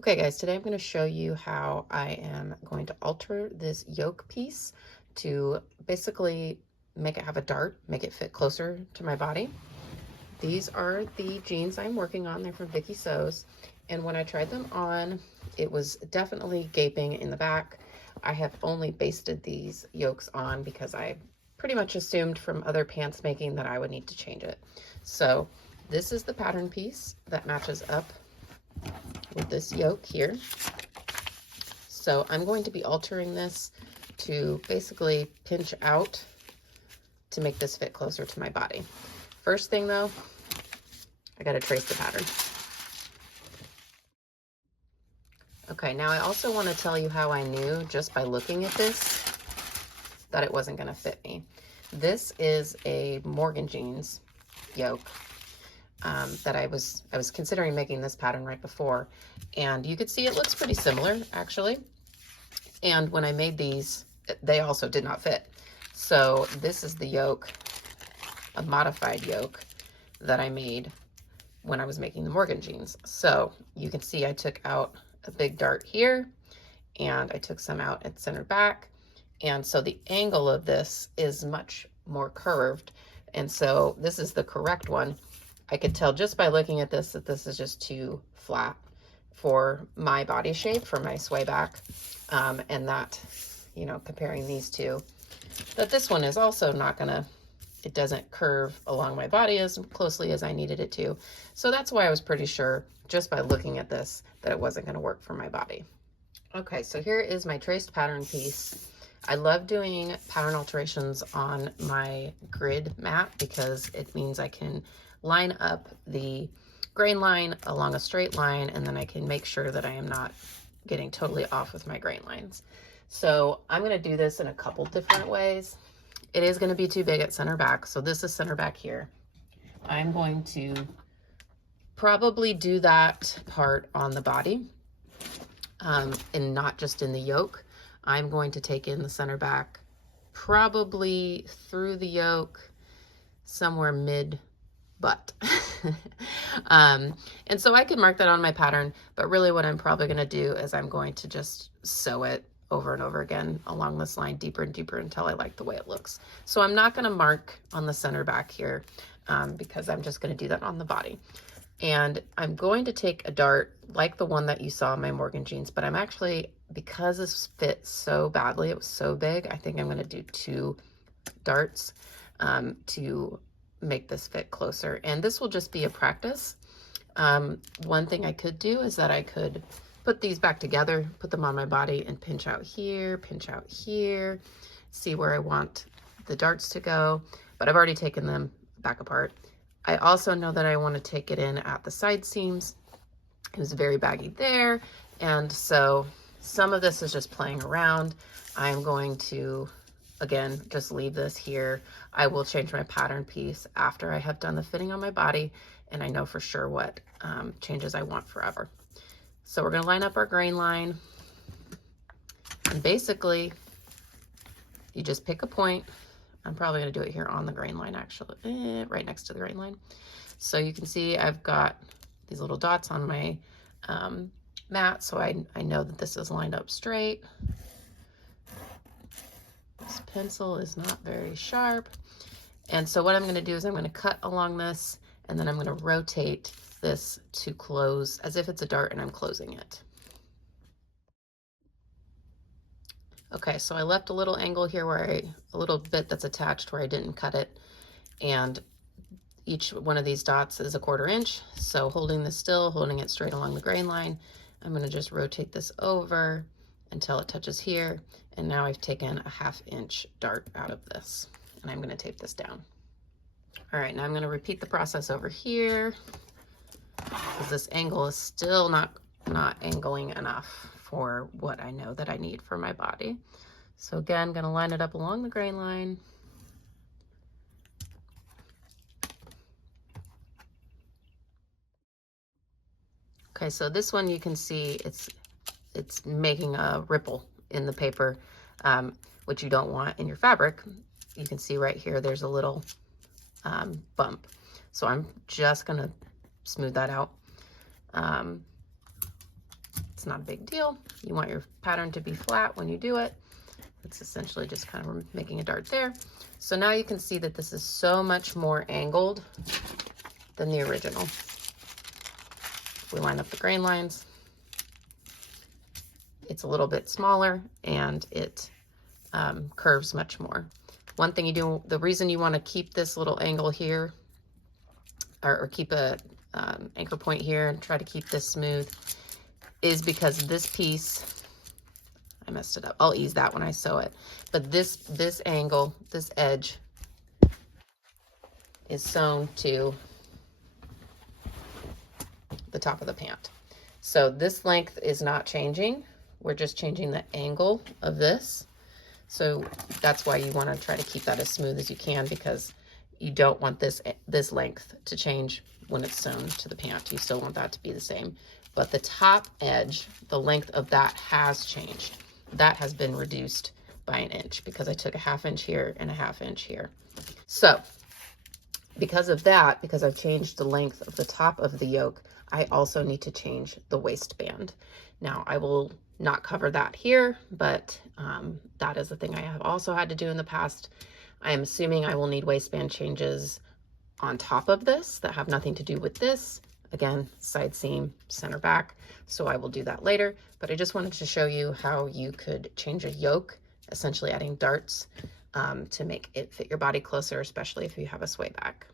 Okay guys, today I'm going to show you how I am going to alter this yoke piece to basically make it have a dart, make it fit closer to my body. These are the jeans I'm working on. They're from Vicky Sews. And when I tried them on, it was definitely gaping in the back. I have only basted these yokes on because I pretty much assumed from other pants making that I would need to change it. So this is the pattern piece that matches up with this yoke here. So I'm going to be altering this to basically pinch out to make this fit closer to my body. First thing though, I got to trace the pattern. Okay, now I also want to tell you how I knew just by looking at this that it wasn't going to fit me. This is a Morgan jeans yoke that I was considering making this pattern right before, and you could see it looks pretty similar actually. And when I made these, they also did not fit. So this is the yoke, a modified yoke that I made when I was making the Morgan jeans. So you can see I took out a big dart here and I took some out at center back. And so the angle of this is much more curved. And so this is the correct one. I could tell just by looking at this that this is just too flat for my body shape, for my swayback. And that, you know, comparing these two, that this one is also not gonna, it doesn't curve along my body as closely as I needed it to. So that's why I was pretty sure just by looking at this that it wasn't gonna work for my body. Okay, so here is my traced pattern piece. I love doing pattern alterations on my grid mat because it means I can line up the grain line along a straight line, and then I can make sure that I am not getting totally off with my grain lines. So I'm going to do this in a couple different ways. It is going to be too big at center back, so this is center back here. I'm going to probably do that part on the body and not just in the yoke. I'm going to take in the center back probably through the yoke, somewhere mid butt. And so I can mark that on my pattern, but really what I'm probably going to do is I'm going to just sew it over and over again along this line, deeper and deeper, until I like the way it looks. So I'm not going to mark on the center back here because I'm just going to do that on the body. And I'm going to take a dart like the one that you saw in my Morgan jeans, but I'm actually, because this fit so badly, it was so big, I think I'm going to do 2 darts to make this fit closer. And this will just be a practice. One thing I could do is that I could put these back together, put them on my body and pinch out here, see where I want the darts to go, but I've already taken them back apart. I also know that I want to take it in at the side seams. It was very baggy there, and so some of this is just playing around. I'm going to, again, just leave this here. I will change my pattern piece after I have done the fitting on my body, and I know for sure what changes I want forever. So we're going to line up our grain line, and basically you just pick a point. I'm probably going to do it here on the grain line, actually, right next to the grain line. So you can see I've got these little dots on my mat, so I know that this is lined up straight. This pencil is not very sharp. And so what I'm going to do is I'm going to cut along this, and then I'm going to rotate this to close as if it's a dart and I'm closing it. Okay, so I left a little angle here where a little bit that's attached where I didn't cut it, and each one of these dots is a 1/4 inch. So holding this still, holding it straight along the grain line, I'm going to just rotate this over until it touches here, and now I've taken a 1/2 inch dart out of this, and I'm going to tape this down. All right, now I'm going to repeat the process over here because this angle is still not angling enough for what I know that I need for my body. So again, I'm going to line it up along the grain line. Okay, so this one you can see it's making a ripple in the paper, which you don't want in your fabric. You can see right here there's a little bump. So I'm just going to smooth that out. It's not a big deal. You want your pattern to be flat when you do it. It's essentially just kind of making a dart there. So now you can see that this is so much more angled than the original. We line up the grain lines. It's a little bit smaller and it curves much more. One thing you do, the reason you want to keep this little angle here, or keep a anchor point here and try to keep this smooth, is because this piece, I messed it up. I'll ease that when I sew it. But this angle, this edge is sewn to the top of the pant. So this length is not changing. We're just changing the angle of this. So that's why you want to try to keep that as smooth as you can, because you don't want this length to change when it's sewn to the pant. You still want that to be the same. But the top edge, the length of that has changed. That has been reduced by an inch because I took a 1/2 inch here and a 1/2 inch here. So because of that, because I've changed the length of the top of the yoke, I also need to change the waistband. Now I will not cover that here, but that is the thing I have also had to do in the past. I am assuming I will need waistband changes on top of this that have nothing to do with this. Again, side seam, center back. So I will do that later, but I just wanted to show you how you could change a yoke, essentially adding darts to make it fit your body closer, especially if you have a sway back.